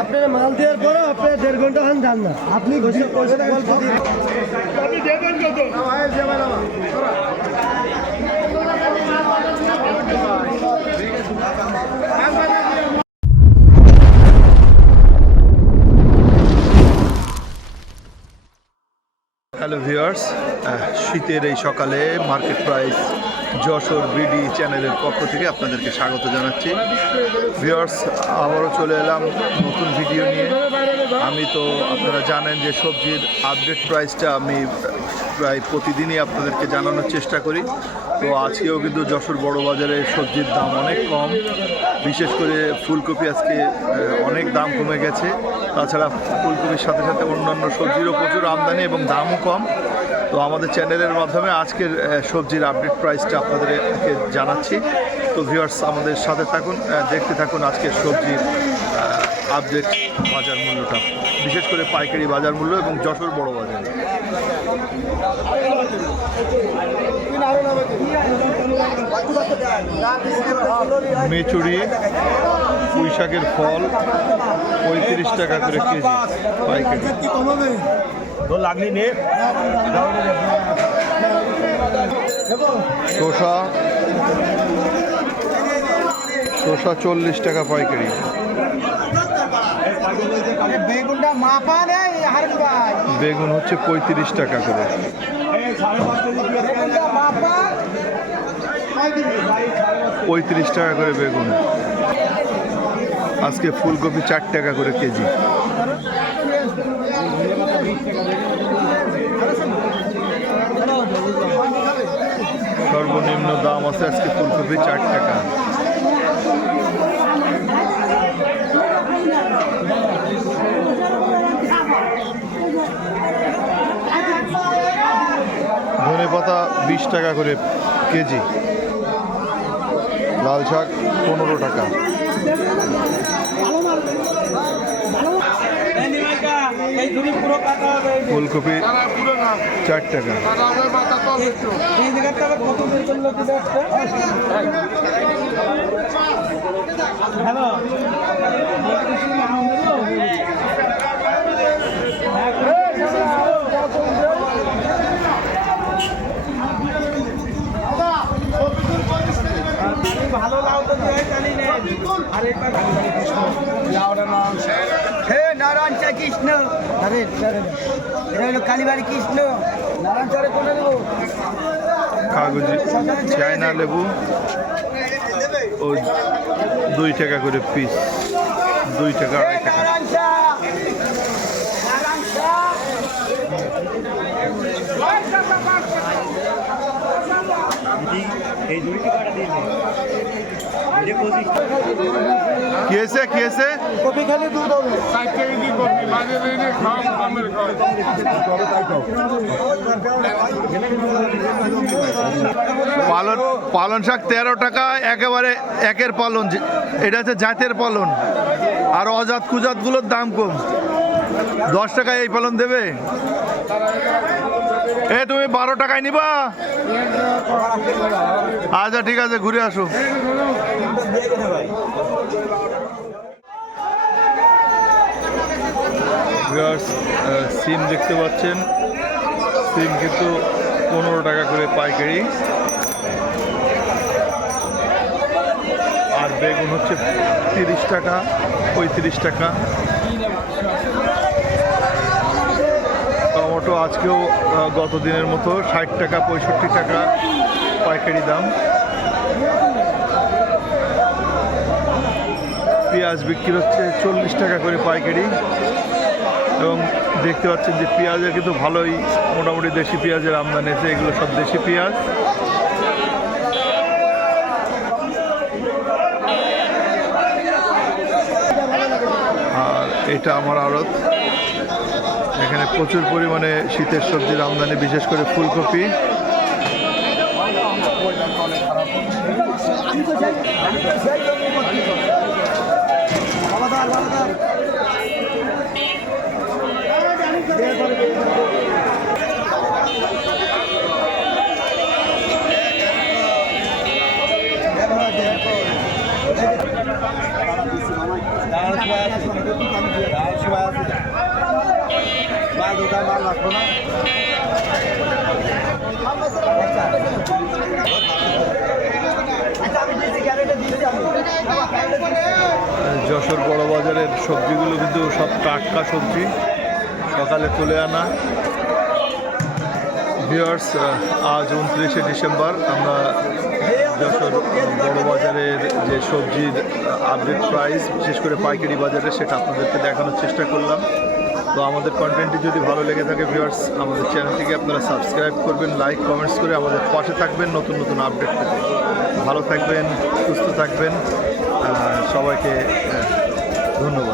আপনার মাল দেওয়ার পরে আপনার দেড় ঘণ্টা হন যান না। আপনি ঘোষণা হ্যালো ভিউয়ার্স শীতের এই সকালে মার্কেট প্রাইস যশোর বিডি চ্যানেলের পক্ষ থেকে আপনাদেরকে স্বাগত জানাচ্ছি। ভিউয়ার্স, আবারও চলে এলাম নতুন ভিডিও নিয়ে। আমি তো আপনারা জানেন যে সবজির আপডেট প্রাইসটা আমি প্রায় প্রতিদিনই আপনাদেরকে জানানোর চেষ্টা করি। তো আজকেও কিন্তু যশোর বড় বাজারে সবজির দাম অনেক কম। বিশেষ করে ফুলকপি আজকে অনেক দাম কমে গেছে। তাছাড়া ফুলকপির সাথে সাথে অন্যান্য সবজিরও প্রচুর আমদানি এবং দামও কম। তো আমাদের চ্যানেলের মাধ্যমে আজকের সবজির আপডেট প্রাইসটা আপনাদেরকে জানাচ্ছি। তো ভিউয়ার্স আমাদের সাথে থাকুন দেখতে থাকুন আজকের সবজির আপডেট বাজার মূল্যটা। বিশেষ করে পাইকারি বাজার মূল্য এবং যশোর বড় বাজার। মেচুরি পুঁই শাকের ফল পঁয়ত্রিশ টাকা করে কেজি পাইকারি। শসা শসা চল্লিশ টাকা পাইকারি। বেগুন হচ্ছে পঁয়ত্রিশ টাকা করে। পঁয়ত্রিশ টাকা করে বেগুন। আজকে ফুলকপি চার টাকা করে কেজি। সর্বনিম্ন দাম আছে আজকে ফুলকপি চার টাকা। পাতা বিশ টাকা করে কেজি। লাল শাক পনেরো টাকা। ফুলকপি চার টাকা। হে নারায়ণ চা কৃষ্ণ। আরে এটা হলো কালীবাড়ি কৃষ্ণ। নারায়ণ চারে কোনে দেবো কাগজি চায়না লেবু। ও দুই টাকা করে পিস দুই টাকা আড়াই টাকা। নারায়ণ চা। নারায়ণ চা। কি হয়েছে? কি হয়েছে? কপি খালি দুধ হবে। পালন পালন শাক তেরো টাকা একেবারে একের পালন এটা হচ্ছে জাতের পালন। আর অজাত কুজাতগুলোর দাম কম। দশ টাকায় এই পালন দেবে? এ, তুমি বারো টাকায় নিবা? আচ্ছা ঠিক আছে, ঘুরে আসো। সিম দেখতে পাচ্ছেন। সিম কিন্তু পনেরো টাকা করে পাইকারি। আর বেগুন হচ্ছে তিরিশ টাকা, পঁয়ত্রিশ টাকা। টমেটো আজকেও গত দিনের মতো ষাট টাকা, পঁয়ষট্টি টাকা পাইকারি দাম। পেঁয়াজ বিক্রি হচ্ছে চল্লিশ টাকা করে পাইকারি। এবং দেখতে পাচ্ছেন যে পেঁয়াজের কিন্তু ভালোই মোটামুটি দেশি পেঁয়াজের আমদানি আছে, এগুলো সব দেশি পেঁয়াজ। আর এটা আমার আড়ত। এখানে প্রচুর পরিমাণে শীতের সবজির আমদানি বিশেষ করে ফুলকপি। দিচ্ছি গ্যারেন্টি দিচ্ছি আমি যশোর বড় বাজারের সবজিগুলো কিন্তু সব টাটকা সবজি। সকালে তুলে আনা। ভিওর্স আজ উনত্রিশে ডিসেম্বর, আমরা যশোর বড় বাজারের যে সবজির আপডেট প্রাইস বিশেষ করে পাইকারি বাজারে, সেটা আপনাদেরকে দেখানোর চেষ্টা করলাম। তো আমাদের কন্টেন্টটি যদি ভালো লেগে থাকে ভিউয়ার্স আমাদের চ্যানেলটিকে আপনারা সাবস্ক্রাইব করবেন লাইক কমেন্টস করে আমাদের পাশে থাকবেন নতুন নতুন আপডেট পেতে। ভালো থাকবেন, সুস্থ থাকবেন সবাইকে ধন্যবাদ।